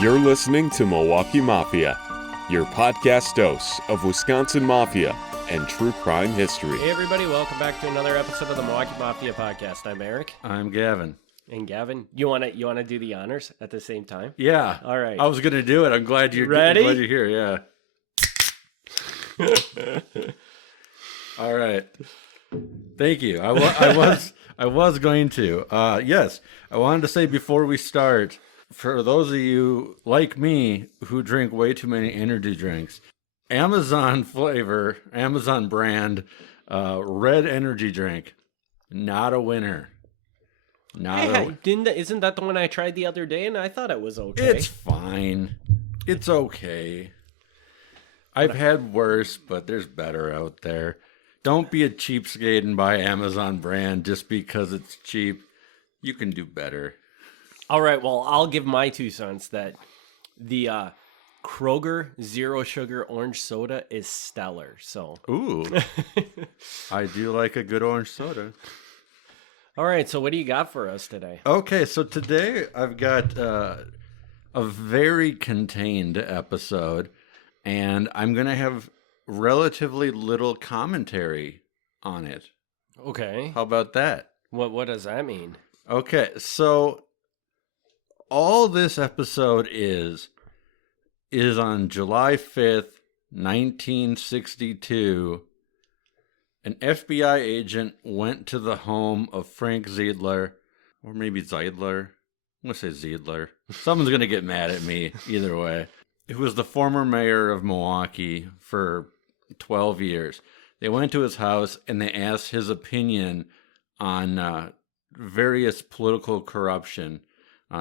You're listening to Milwaukee Mafia, your podcast dose of Wisconsin Mafia and true crime history. Hey everybody, welcome back to another episode of the Milwaukee Mafia podcast. I'm Eric. I'm Gavin. And Gavin, you wanna do the honors at the same time? Yeah. All right. I was gonna do it. I'm glad you're ready. Glad you're here. Yeah. All right. Thank you. I was going to. Yes. I wanted to say before we start, for those of you like me who drink way too many energy drinks, Amazon brand, red energy drink, not a winner. Isn't that the one I tried the other day and I thought it was okay? It's fine. It's okay. I've had worse, but there's better out there. Don't be a cheapskate and buy Amazon brand just because it's cheap. You can do better. All right, well, I'll give my 2 cents that the Kroger Zero Sugar Orange Soda is stellar. So, ooh, I do like a good orange soda. All right, so what do you got for us today? Okay, so today I've got a very contained episode, and I'm going to have relatively little commentary on it. Okay. How about that? What does that mean? Okay, so all this episode is on July 5th, 1962. An FBI agent went to the home of Frank Zeidler, or maybe Zeidler. I'm going to say Zeidler. Someone's going to get mad at me either way. It was the former mayor of Milwaukee for 12 years. They went to his house and they asked his opinion on various political corruption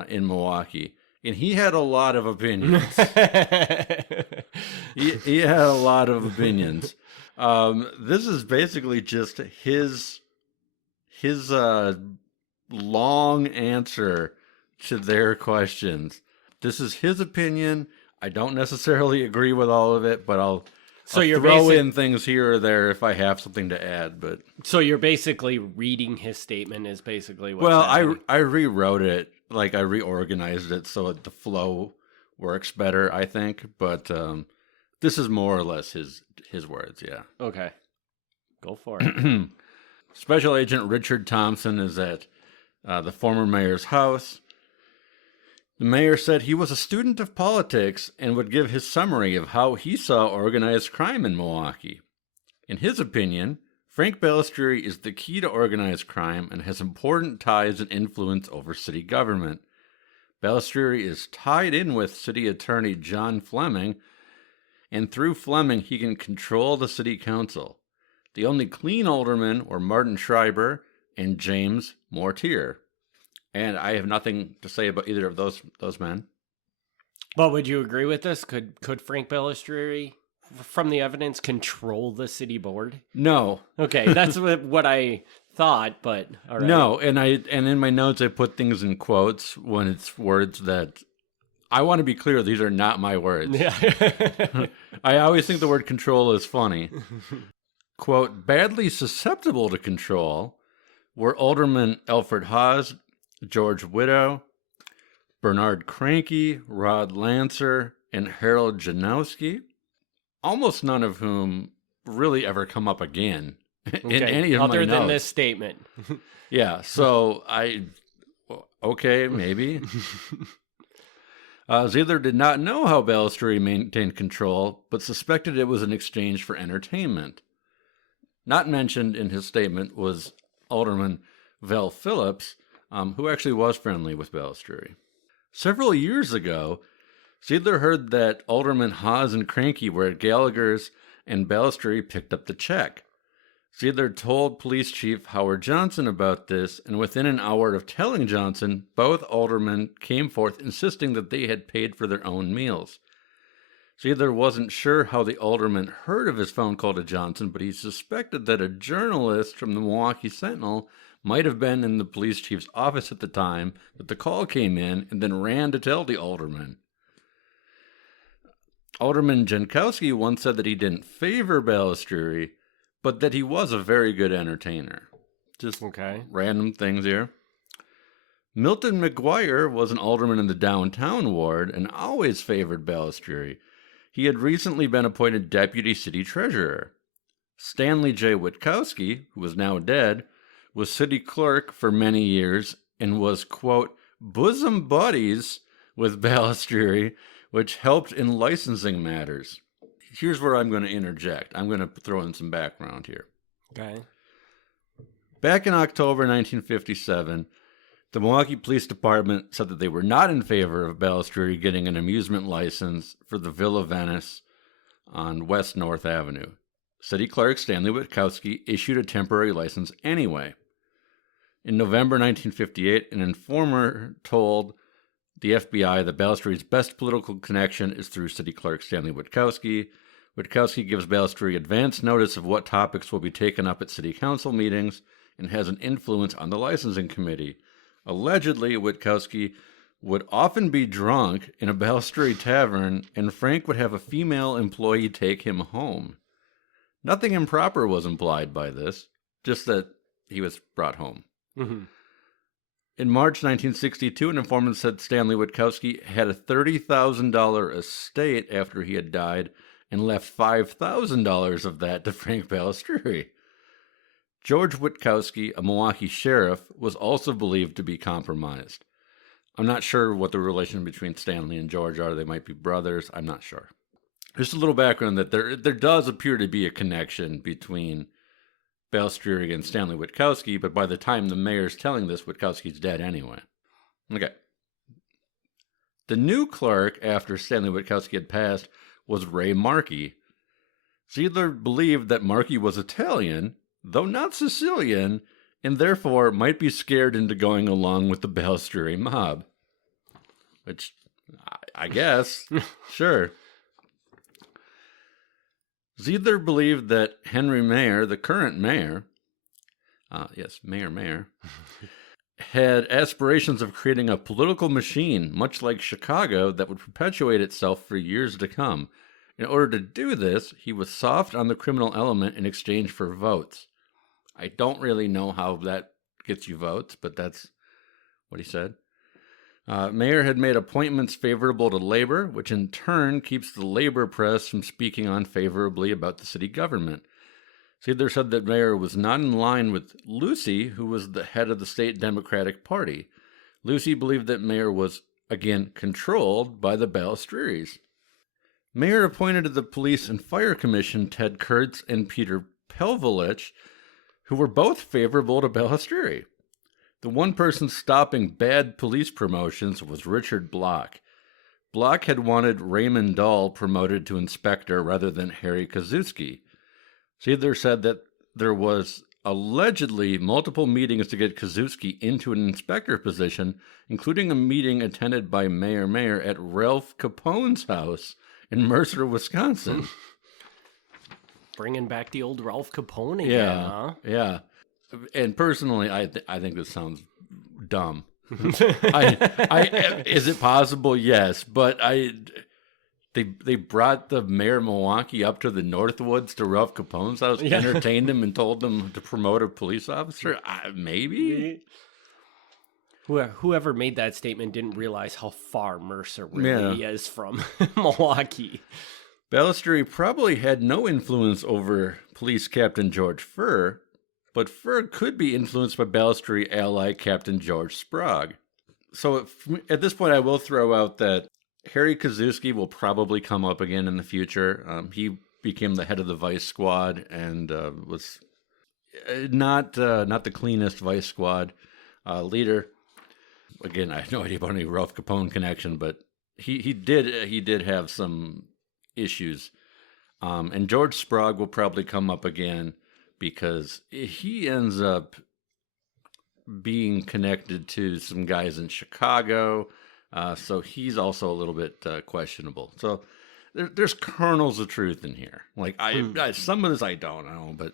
in Milwaukee. And he had a lot of opinions. he had a lot of opinions. This is basically just his long answer to their questions. This is his opinion. I don't necessarily agree with all of it, but I'll throw in things here or there if I have something to add. But so you're basically reading his statement is basically what's happening. I rewrote it, like I reorganized it so the flow works better, I think. But this is more or less his words, yeah. Okay, go for it. Special Agent Richard Thompson is at the former mayor's house. The mayor said he was a student of politics and would give his summary of how he saw organized crime in Milwaukee. In his opinion, Frank Balistrieri is the key to organized crime and has important ties and influence over city government. Balistrieri is tied in with city attorney John Fleming, and through Fleming he can control the city council. The only clean aldermen were Martin Schreiber and James Mortier. And I have nothing to say about either of those men. Well, would you agree with this? Could Frank Balistrieri, from the evidence, control the city board? No. Okay, that's what I thought, but all right. No, and in my notes I put things in quotes when it's words that I want to be clear, these are not my words. Yeah. I always think the word control is funny. Quote, badly susceptible to control were Alderman Alfred Haas, George Widow, Bernard Cranky, Rod Lancer, and Harold Janowski, almost none of whom really ever come up again in any of my notes. Other than this statement. Yeah, so okay, maybe. Zeidler did not know how Balistrieri maintained control, but suspected it was in exchange for entertainment. Not mentioned in his statement was Alderman Val Phillips, who actually was friendly with Balistrieri. Several years ago, Zeidler heard that Alderman Haas and Cranky were at Gallagher's and Balistrieri picked up the check. Zeidler told Police Chief Howard Johnson about this, and within an hour of telling Johnson, both aldermen came forth insisting that they had paid for their own meals. Zeidler wasn't sure how the alderman heard of his phone call to Johnson, but he suspected that a journalist from the Milwaukee Sentinel might have been in the police chief's office at the time that the call came in and then ran to tell the alderman. Alderman Jankowski once said that he didn't favor Balistrieri, but that he was a very good entertainer. Just okay. Random things here. Milton McGuire was an alderman in the downtown ward and always favored Balistrieri. He had recently been appointed deputy city treasurer. Stanley J. Witkowski, who was now dead, was city clerk for many years and was, quote, bosom buddies with Balistrieri, which helped in licensing matters. Here's where I'm going to interject. I'm going to throw in some background here. Okay. Back in October 1957, the Milwaukee Police Department said that they were not in favor of Balistrieri getting an amusement license for the Villa Venice on West North Avenue. City Clerk Stanley Witkowski issued a temporary license anyway. In November 1958, an informer told the FBI that Balistrieri's best political connection is through City Clerk Stanley Witkowski. Witkowski gives Balistrieri advance notice of what topics will be taken up at City Council meetings and has an influence on the licensing committee. Allegedly, Witkowski would often be drunk in a Balistrieri tavern, and Frank would have a female employee take him home. Nothing improper was implied by this, just that he was brought home. Mm-hmm. In March 1962, an informant said Stanley Witkowski had a $30,000 estate after he had died and left $5,000 of that to Frank Balistrieri. George Witkowski, a Milwaukee sheriff, was also believed to be compromised. I'm not sure what the relation between Stanley and George are. They might be brothers. I'm not sure. Just a little background that there does appear to be a connection between Balistrieri and Stanley Witkowski, but by the time the mayor's telling this, Witkowski's dead anyway. Okay. The new clerk after Stanley Witkowski had passed was Ray Markey. Ziedler believed that Markey was Italian, though not Sicilian, and therefore might be scared into going along with the Balistrieri mob. Which, I guess, sure. Ziedler believed that Henry Mayer, the current mayor, Mayor, had aspirations of creating a political machine, much like Chicago, that would perpetuate itself for years to come. In order to do this, he was soft on the criminal element in exchange for votes. I don't really know how that gets you votes, but that's what he said. Mayer had made appointments favorable to labor, which in turn keeps the labor press from speaking unfavorably about the city government. Ziedler said that Mayer was not in line with Lucy, who was the head of the state Democratic Party. Lucy believed that Mayer was, again, controlled by the Balistrieris. Mayer appointed to the Police and Fire Commission Ted Kurtz and Peter Pelvelich, who were both favorable to Balistrieri. The one person stopping bad police promotions was Richard Block. Block had wanted Raymond Dahl promoted to inspector rather than Harry Kazuski. Ziedler said that there was allegedly multiple meetings to get Kazuski into an inspector position, including a meeting attended by Mayer at Ralph Capone's house in Mercer, Wisconsin. Bringing back the old Ralph Capone again, huh? Yeah. And personally, I think this sounds dumb. Is it possible? Yes, but they brought the mayor of Milwaukee up to the Northwoods to Ralph Capone's house, entertained him, and told him to promote a police officer. Maybe. Whoever made that statement didn't realize how far Mercer really is from Milwaukee. Balistrieri probably had no influence over Police Captain George Furr, but Furr could be influenced by Balistrieri ally Captain George Sprague. So at this point, I will throw out that Harry Kazuski will probably come up again in the future. He became the head of the Vice Squad and was not the cleanest Vice Squad leader. Again, I have no idea about any Ralph Capone connection, but he did have some issues. And George Sprague will probably come up again because he ends up being connected to some guys in Chicago. So he's also a little bit questionable. So there's kernels of truth in here. Like some of this I don't know, but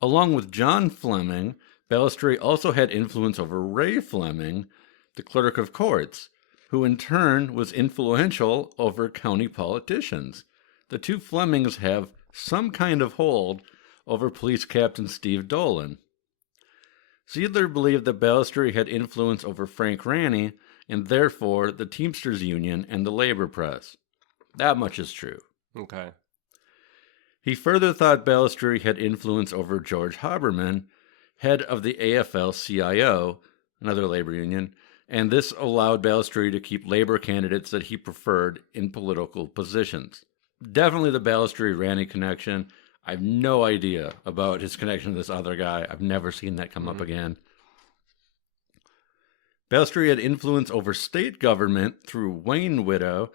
along with John Fleming, Balistrieri also had influence over Ray Fleming, the clerk of courts, who in turn was influential over county politicians. The two Flemings have some kind of hold over Police Captain Steve Dolan. Ziegler believed that Balestrieri had influence over Frank Ranney and therefore the Teamsters Union and the labor press. That much is true. Okay. He further thought Balestrieri had influence over George Haberman, head of the AFL-CIO, another labor union, and this allowed Balestrieri to keep labor candidates that he preferred in political positions. Definitely the Balestrieri-Ranney connection. I have no idea about his connection to this other guy. I've never seen that come up again. Balestrieri had influence over state government through Wayne Widow,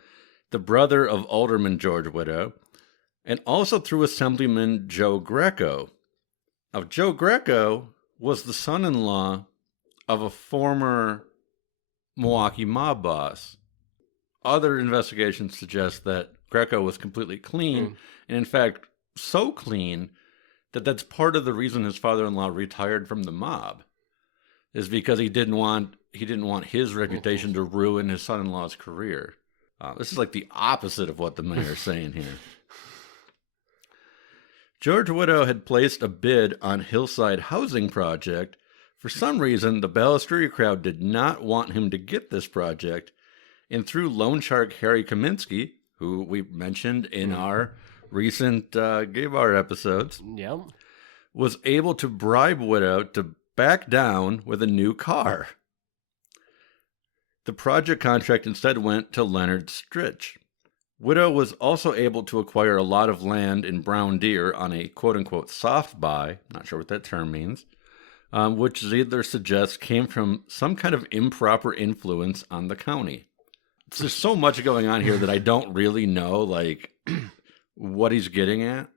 the brother of Alderman George Widow, and also through Assemblyman Joe Greco. Now, Joe Greco was the son-in-law of a former Milwaukee mob boss. Other investigations suggest that Greco was completely clean, and in fact, so clean that that's part of the reason his father-in-law retired from the mob, is because he didn't want his reputation to ruin his son-in-law's career. This is like the opposite of what the mayor's saying here. George Widow had placed a bid on Hillside Housing Project. For some reason, the Balestrieri crowd did not want him to get this project, and through loan shark Harry Kaminsky, who we mentioned in our recent Gay Bar episodes, was able to bribe Widow to back down with a new car. The project contract instead went to Leonard Stritch. Widow was also able to acquire a lot of land in Brown Deer on a quote-unquote soft buy, not sure what that term means, which Ziegler suggests came from some kind of improper influence on the county. There's so much going on here that I don't really know, like, what he's getting at.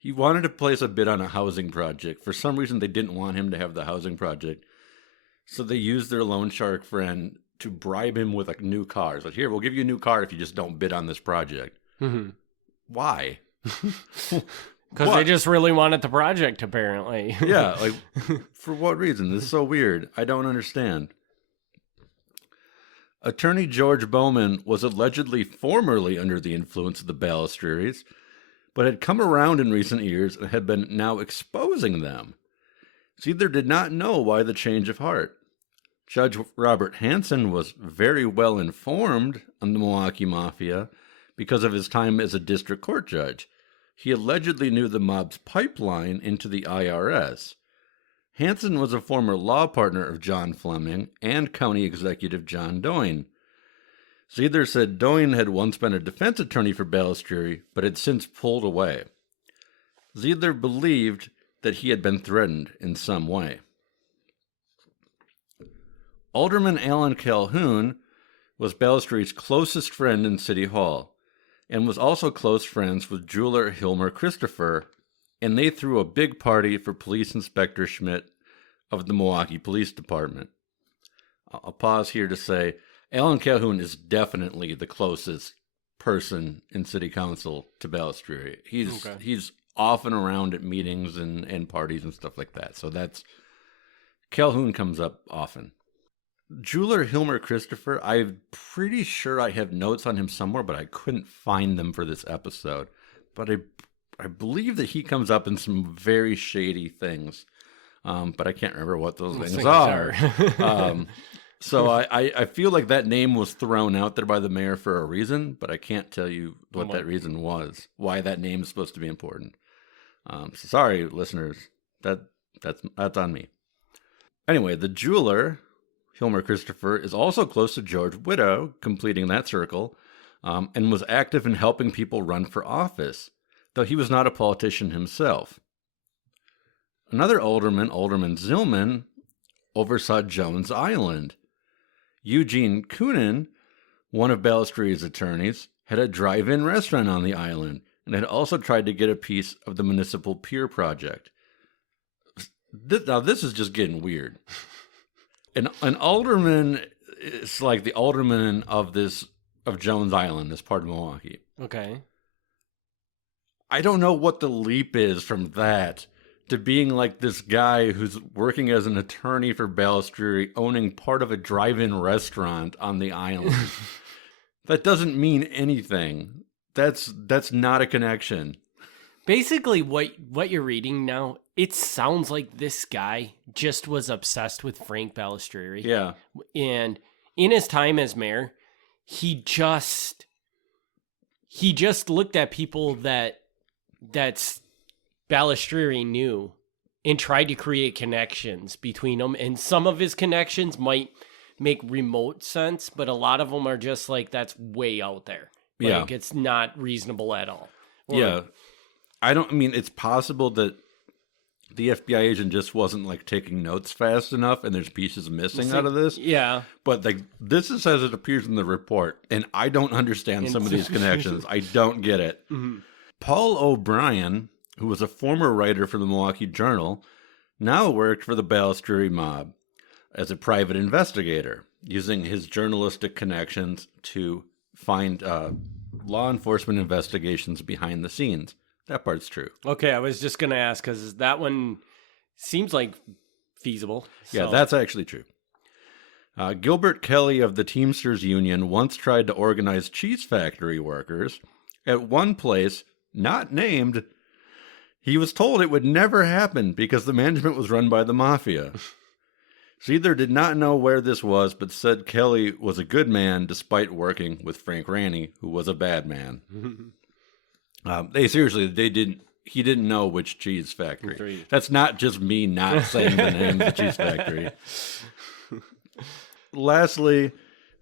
He wanted to place a bid on a housing project. For some reason, they didn't want him to have the housing project. So they used their loan shark friend to bribe him with a new car. It's like, here, we'll give you a new car if you just don't bid on this project. Why? Because they just really wanted the project, apparently. Yeah, like, for what reason? This is so weird. I don't understand. Attorney George Bowman was allegedly formerly under the influence of the Balestrieris, but had come around in recent years and had been now exposing them. Ziegler did not know why the change of heart. Judge Robert Hansen was very well informed on the Milwaukee Mafia because of his time as a district court judge. He allegedly knew the mob's pipeline into the IRS. Hansen was a former law partner of John Fleming and County Executive John Doyne. Ziegler said Doyne had once been a defense attorney for Balestrieri, but had since pulled away. Ziegler believed that he had been threatened in some way. Alderman Alan Calhoun was Balestrieri's closest friend in City Hall, and was also close friends with jeweler Hilmer Christopher, and they threw a big party for Police Inspector Schmitt of the Milwaukee Police Department. I'll pause here to say, Alan Calhoun is definitely the closest person in City Council to Balestrieri. He's often around at meetings and parties and stuff like that. So Calhoun comes up often. Jeweler Hilmer Christopher, I'm pretty sure I have notes on him somewhere, but I couldn't find them for this episode. But I believe that he comes up in some very shady things, but I can't remember what those things are. So I feel like that name was thrown out there by the mayor for a reason, but I can't tell you what that reason was, why that name is supposed to be important. So sorry, listeners, that's on me. Anyway, the jeweler, Hilmer Christopher, is also close to George Widow, completing that circle, and was active in helping people run for office, though he was not a politician himself. Another alderman, Alderman Zillman, oversaw Jones Island. Eugene Coonan, one of Balestrieri's attorneys, had a drive-in restaurant on the island and had also tried to get a piece of the municipal pier project. Now, this is just getting weird. An alderman is like the alderman of Jones Island, this part of Milwaukee. Okay. I don't know what the leap is from that to being like this guy who's working as an attorney for Balestrieri, owning part of a drive-in restaurant on the island. That doesn't mean anything. That's not a connection. Basically, what you're reading now it sounds like this guy just was obsessed with Frank Balistrieri. Yeah. And in his time as mayor, he just looked at people that's Balistrieri knew and tried to create connections between them. And some of his connections might make remote sense, but a lot of them are just like, that's way out there. Like, it's not reasonable at all. Or, It's possible that the FBI agent just wasn't like taking notes fast enough and there's pieces missing out of this. Yeah. But like this is as it appears in the report, and I don't understand some of these connections. I don't get it. Mm-hmm. Paul O'Brien, who was a former writer for the Milwaukee Journal, now worked for the Balistrieri mob as a private investigator, using his journalistic connections to find law enforcement investigations behind the scenes. That part's true. Okay, I was just going to ask, because that one seems like feasible. So. Yeah, that's actually true. Gilbert Kelly of the Teamsters Union once tried to organize cheese factory workers. At one place, not named, he was told it would never happen because the management was run by the mafia. Seether did not know where this was, but said Kelly was a good man despite working with Frank Ranney, who was a bad man. He didn't know which cheese factory. That's not just me not saying the name of the cheese factory. Lastly,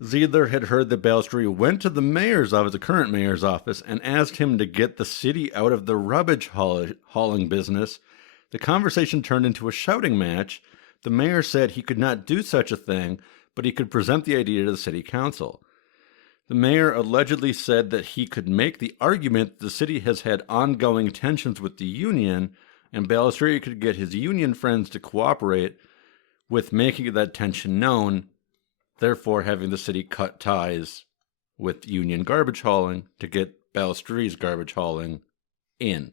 Seether had heard that Balistrieri went to the current mayor's office, and asked him to get the city out of the rubbish hauling business. The conversation turned into a shouting match. The mayor said he could not do such a thing, but he could present the idea to the city council. The mayor allegedly said that he could make the argument that the city has had ongoing tensions with the union, and Balistrieri could get his union friends to cooperate with making that tension known, therefore having the city cut ties with union garbage hauling to get Balistrieri's garbage hauling in.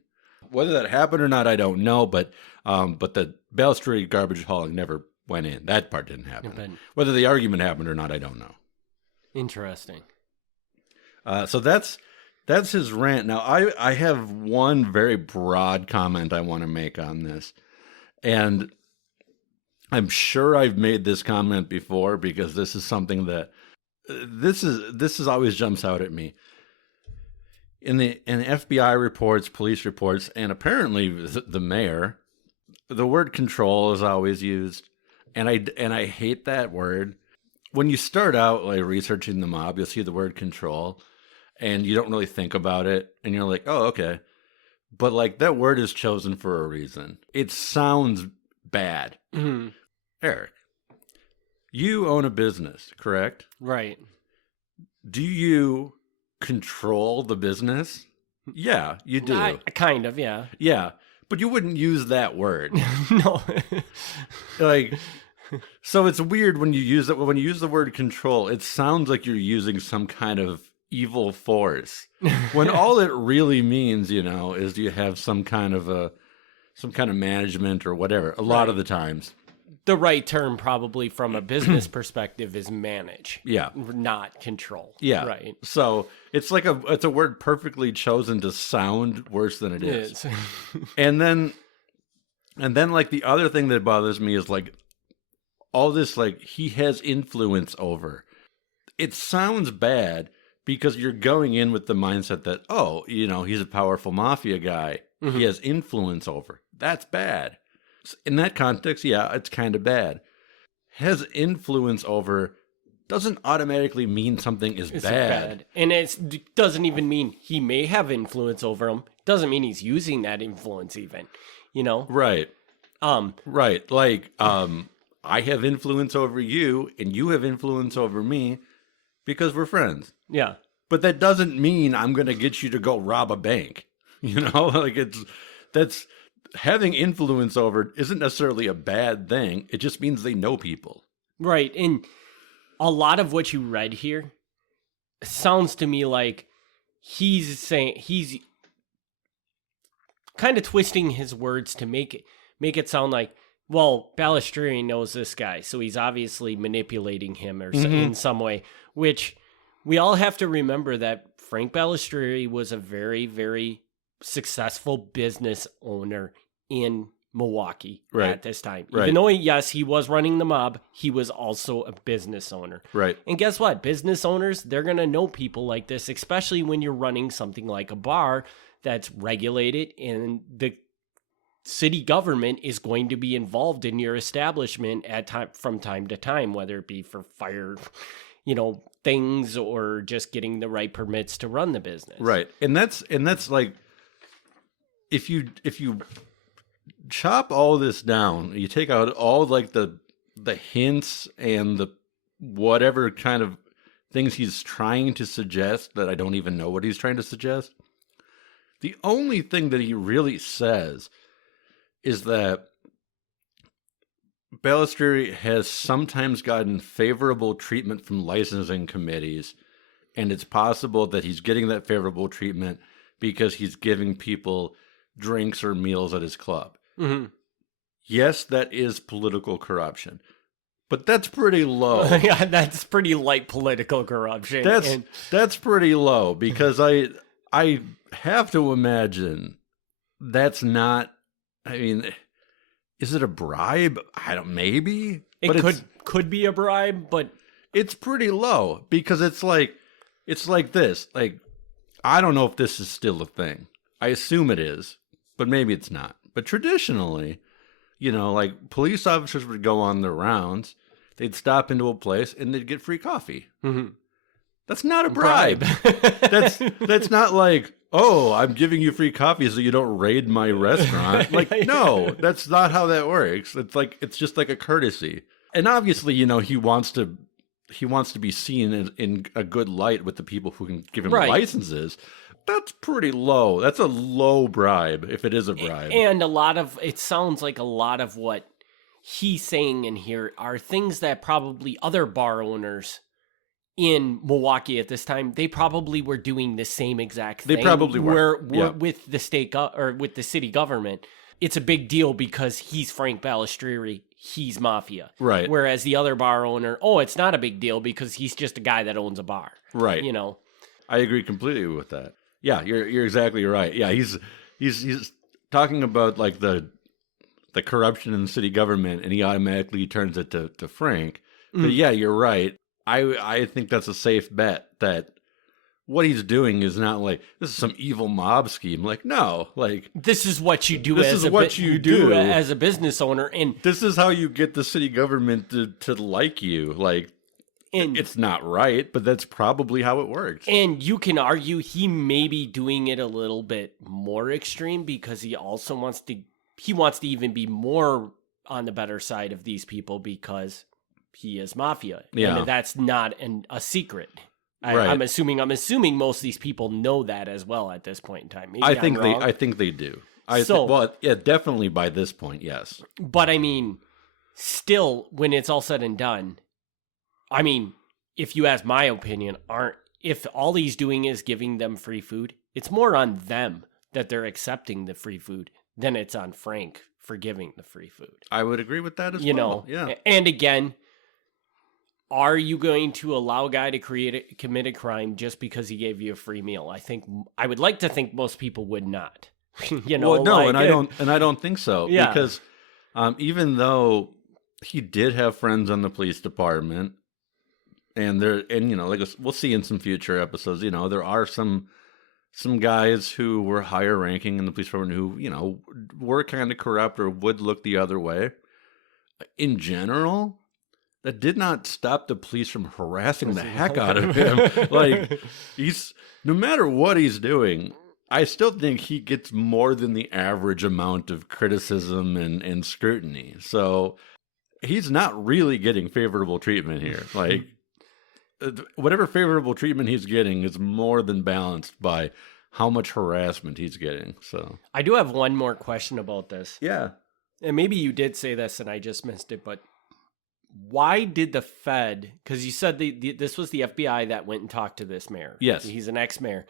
Whether that happened or not, I don't know, but the Balistrieri garbage hauling never went in. That part didn't happen. Whether the argument happened or not, I don't know. Interesting. So that's his rant. Now, I have one very broad comment I want to make on this. And I'm sure I've made this comment before because this is something that this is always jumps out at me. In FBI reports, police reports, and apparently the mayor, the word control is always used. And I hate that word. When you start out like researching the mob, you'll see the word control and you don't really think about it. And you're like, oh, okay. But like that word is chosen for a reason. It sounds bad. Mm-hmm. Eric, you own a business, correct? Right. Do you control the business? Yeah, you do. Kind of, yeah. Yeah, but you wouldn't use that word. No. Like, so it's weird when you use it. When you use the word control, it sounds like you're using some kind of evil force. When all it really means, is you have some kind of management or whatever. A lot of the times. The right term probably from a business perspective is manage. Yeah. Not control. Yeah. Right. So it's like it's a word perfectly chosen to sound worse than it is. and then like the other thing that bothers me is like all this, like he has influence over. It sounds bad because you're going in with the mindset that, oh, he's a powerful mafia guy. Mm-hmm. He has influence over. That's bad. In that context, yeah, it's kind of bad. Has influence over doesn't automatically mean something is bad. And it doesn't even mean he may have influence over him. Doesn't mean he's using that influence even, Right. Right. Like, I have influence over you and you have influence over me because we're friends. Yeah. But that doesn't mean I'm going to get you to go rob a bank. Like that's having influence over isn't necessarily a bad thing. It just means they know people. Right. And a lot of what you read here sounds to me like he's kind of twisting his words to make it sound like, well, Balistrieri knows this guy, so he's obviously manipulating him or in some way, which we all have to remember that Frank Balistrieri was a very, very successful business owner in Milwaukee Right. at this time. Right. Even though, yes, he was running the mob, he was also a business owner. Right. And guess what? Business owners, they're going to know people like this, especially when you're running something like a bar that's regulated, and the city government is going to be involved in your establishment from time to time, whether it be for fire, things, or just getting the right permits to run the business. Right. And that's like, if you chop all this down, you take out all like the hints and the whatever kind of things he's trying to suggest that I don't even know what he's trying to suggest. The only thing that he really says is that Balistrieri has sometimes gotten favorable treatment from licensing committees, and it's possible that he's getting that favorable treatment because he's giving people drinks or meals at his club. Mm-hmm. Yes, that is political corruption, but that's pretty low. Yeah, that's pretty light political corruption. That's pretty low, because I have to imagine that's not. I mean, is it a bribe? Maybe. It could be a bribe, but it's pretty low, because it's like this. Like, I don't know if this is still a thing. I assume it is, but maybe it's not. But traditionally, like, police officers would go on their rounds, they'd stop into a place, and they'd get free coffee. Mm-hmm. That's not a bribe. That's not like, oh, I'm giving you free coffee so you don't raid my restaurant. Like, no, that's not how that works. It's just like a courtesy. And obviously, he wants to be seen in a good light with the people who can give him licenses. That's pretty low. That's a low bribe, if it is a bribe. And it sounds like a lot of what he's saying in here are things that probably other bar owners in Milwaukee at this time, they probably were doing the same exact thing. They probably were. With the state or with the city government. It's a big deal because he's Frank Balistrieri. He's mafia. Right. Whereas the other bar owner, it's not a big deal because he's just a guy that owns a bar. Right. I agree completely with that. Yeah, you're exactly right. Yeah, he's talking about like the corruption in the city government, and he automatically turns it to Frank. But yeah, you're right. I think that's a safe bet that what he's doing is not like, this is some evil mob scheme. Like, no, like, this is what you do. This is what you do as a business owner, and this is how you get the city government to like you. Like, and it's not right, but that's probably how it works. And you can argue he may be doing it a little bit more extreme because he also wants to even be more on the better side of these people because he is mafia. Yeah. And that's not a secret. Right. I'm assuming most of these people know that as well at this point in time. Maybe I I'm think they do. Definitely by this point, yes. But I mean, still, when it's all said and done, I mean, if you ask my opinion, if all he's doing is giving them free food, it's more on them that they're accepting the free food than it's on Frank for giving the free food. I would agree with that as well. Yeah. And again, are you going to allow a guy to commit a crime just because he gave you a free meal? I would like to think most people would not. Well, no, I don't think so. Yeah. Because even though he did have friends on the police department, like we'll see in some future episodes, there are some guys who were higher ranking in the police department who, were kind of corrupt or would look the other way. In general, that did not stop the police from harassing the heck out of him. Like, no matter what he's doing, I still think he gets more than the average amount of criticism and scrutiny. So he's not really getting favorable treatment here. Like, whatever favorable treatment he's getting is more than balanced by how much harassment he's getting. So I do have one more question about this. Yeah. And maybe you did say this and I just missed it, but why did the Fed, because you said this was the FBI that went and talked to this mayor. Yes. He's an ex-mayor.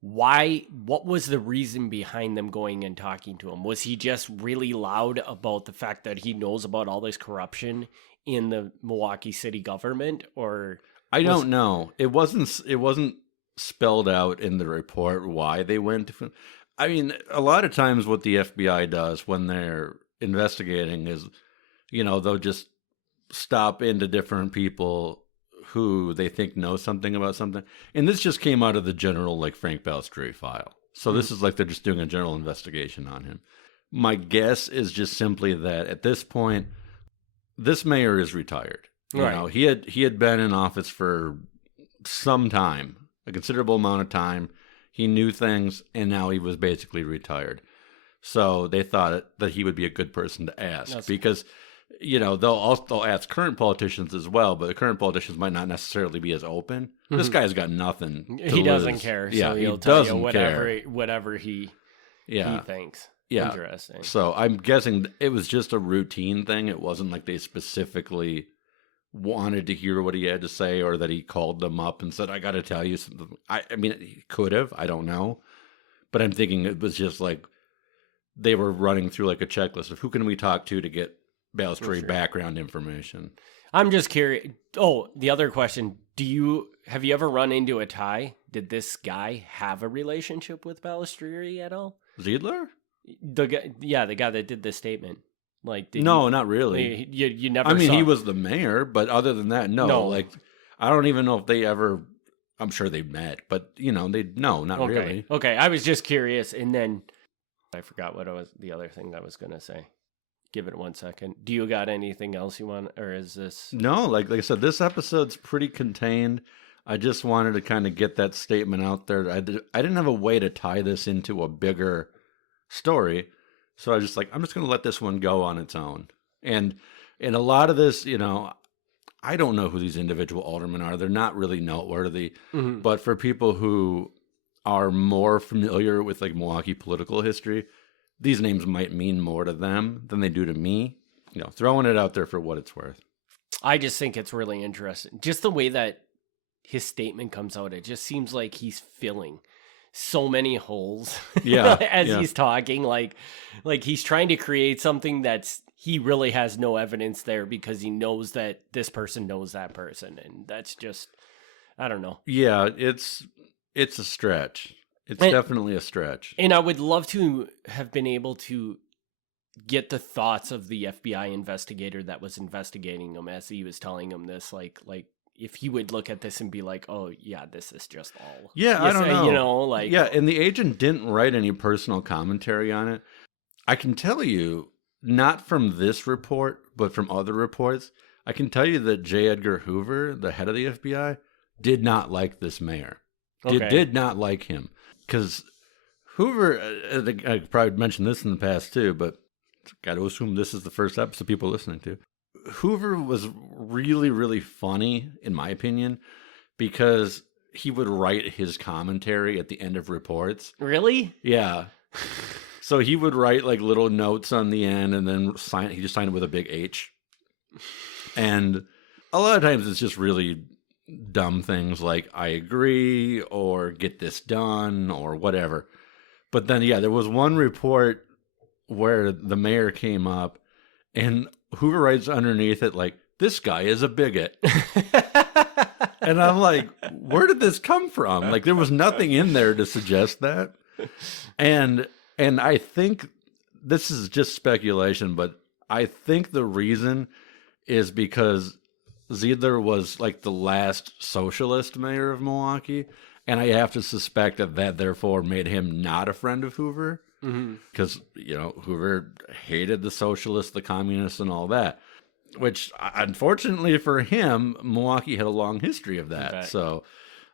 What was the reason behind them going and talking to him? Was he just really loud about the fact that he knows about all this corruption in the Milwaukee city government, or? I don't know. It wasn't spelled out in the report why they went to. I mean, a lot of times what the FBI does when they're investigating is, they'll just stop into different people who they think know something about something. And this just came out of the general, like, Frank Balistrieri file. So this is like they're just doing a general investigation on him. My guess is just simply that at this point, this mayor is retired. He had been in office for some time, a considerable amount of time. He knew things, and now he was basically retired. So they thought that he would be a good person to ask because, they'll ask current politicians as well, but the current politicians might not necessarily be as open. Mm-hmm. This guy's got nothing to He doesn't lose. care, yeah, so he'll he tell doesn't you care. whatever he thinks. Yeah. Interesting. So I'm guessing it was just a routine thing. It wasn't like they specifically wanted to hear what he had to say or that he called them up and said, I got to tell you something. I mean, he could have. I don't know. But I'm thinking it was just like they were running through like a checklist of who can we talk to get Balistrieri background information. I'm just curious. Oh, the other question. Have you ever run into a tie? Did this guy have a relationship with Balistrieri at all? Ziedler? The guy that did this statement. Like, not really. You never. I mean, saw he was the mayor, but other than that, no. Like, I don't even know if they ever. I'm sure they met, but not really. Okay, I was just curious, and then I forgot what the other thing I was gonna say. Give it 1 second. Do you got anything else you want, or is this? No, like I said, this episode's pretty contained. I just wanted to kind of get that statement out there. I didn't have a way to tie this into a bigger story, so I was just like, I'm just going to let this one go on its own. And a lot of this, I don't know who these individual aldermen are. They're not really noteworthy. Mm-hmm. But for people who are more familiar with like Milwaukee political history, these names might mean more to them than they do to me. Throwing it out there for what it's worth. I just think it's really interesting. Just the way that his statement comes out, it just seems like he's filling so many holes as he's talking. Like he's trying to create something he really has no evidence there because he knows that this person knows that person. And that's just, I don't know. Yeah, it's a stretch. It's definitely a stretch. And I would love to have been able to get the thoughts of the FBI investigator that was investigating him as he was telling him this. Like if he would look at this and be like, oh, yeah, this is just all. Yeah, I don't know. Yeah, and the agent didn't write any personal commentary on it. I can tell you, not from this report, but from other reports, I can tell you that J. Edgar Hoover, the head of the FBI, did not like this mayor. Did not like him. Because Hoover, I probably mentioned this in the past too, but got to assume this is the first episode people are listening to. Hoover was really, really funny, in my opinion, because he would write his commentary at the end of reports. Really? Yeah. So he would write like little notes on the end and then he just signed it with a big H. And a lot of times it's just really dumb things like I agree or get this done or whatever. But then, there was one report where the mayor came up and Hoover writes underneath it like, this guy is a bigot. And I'm like, where did this come from? Like, there was nothing in there to suggest that. And I think this is just speculation, but I think the reason is because Ziedler was like the last socialist mayor of Milwaukee, and I have to suspect that therefore made him not a friend of Hoover, because Hoover hated the socialists, the communists, and all that. Which, unfortunately for him, Milwaukee had a long history of that. Okay. So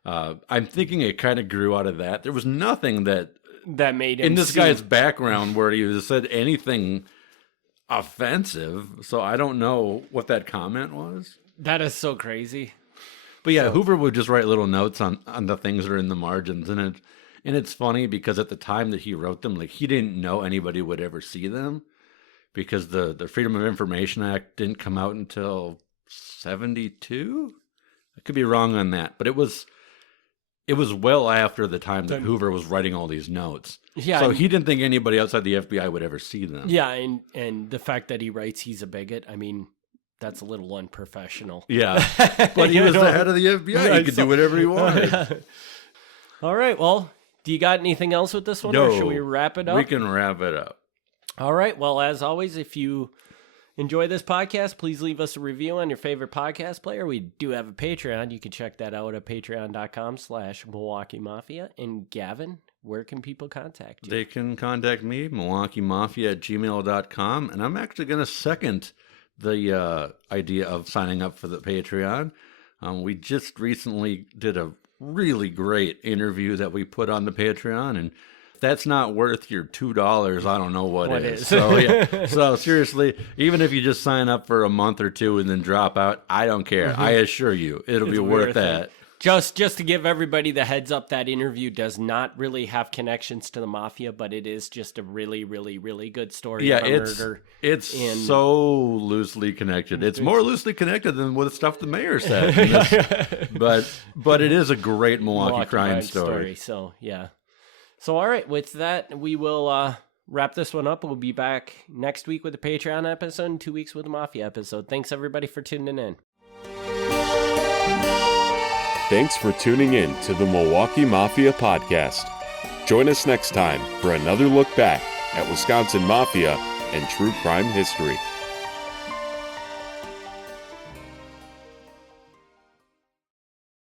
I'm thinking it kind of grew out of that. There was nothing that made him in this guy's background where he said anything offensive. So I don't know what that comment was. That is so crazy. But Hoover would just write little notes on the things that are in the margins. And it's funny because at the time that he wrote them, like, he didn't know anybody would ever see them because the Freedom of Information Act didn't come out until 1972. I could be wrong on that, but it was well after the time that Hoover was writing all these notes. Yeah, so he didn't think anybody outside the FBI would ever see them. Yeah, and the fact that he writes he's a bigot, I mean, that's a little unprofessional. Yeah, but he was the head of the FBI. He could do whatever he wanted. All right, well, do you got anything else with this one, No, or should we wrap it up? We can wrap it up. All right. Well, as always, if you enjoy this podcast, please leave us a review on your favorite podcast player. We do have a Patreon. You can check that out at patreon.com/Milwaukee Mafia. And Gavin, where can people contact you? They can contact me, MilwaukeeMafia@gmail.com. And I'm actually going to second the idea of signing up for the Patreon. We just recently did a really great interview that we put on the Patreon, and if that's not worth your $2, I don't know what is. So yeah, so seriously, even if you just sign up for a month or two and then drop out, I don't care. I assure you, it'll be worth that. Just to give everybody the heads up, that interview does not really have connections to the Mafia, but it is just a really, really, really good story. Yeah, it's so loosely connected. It's more loosely connected than with stuff the mayor said. but it is a great Milwaukee crime story. So yeah. So all right, with that, we will wrap this one up. We'll be back next week with a Patreon episode and 2 weeks with a Mafia episode. Thanks everybody for tuning in. Thanks for tuning in to the Milwaukee Mafia podcast. Join us next time for another look back at Wisconsin Mafia and true crime history.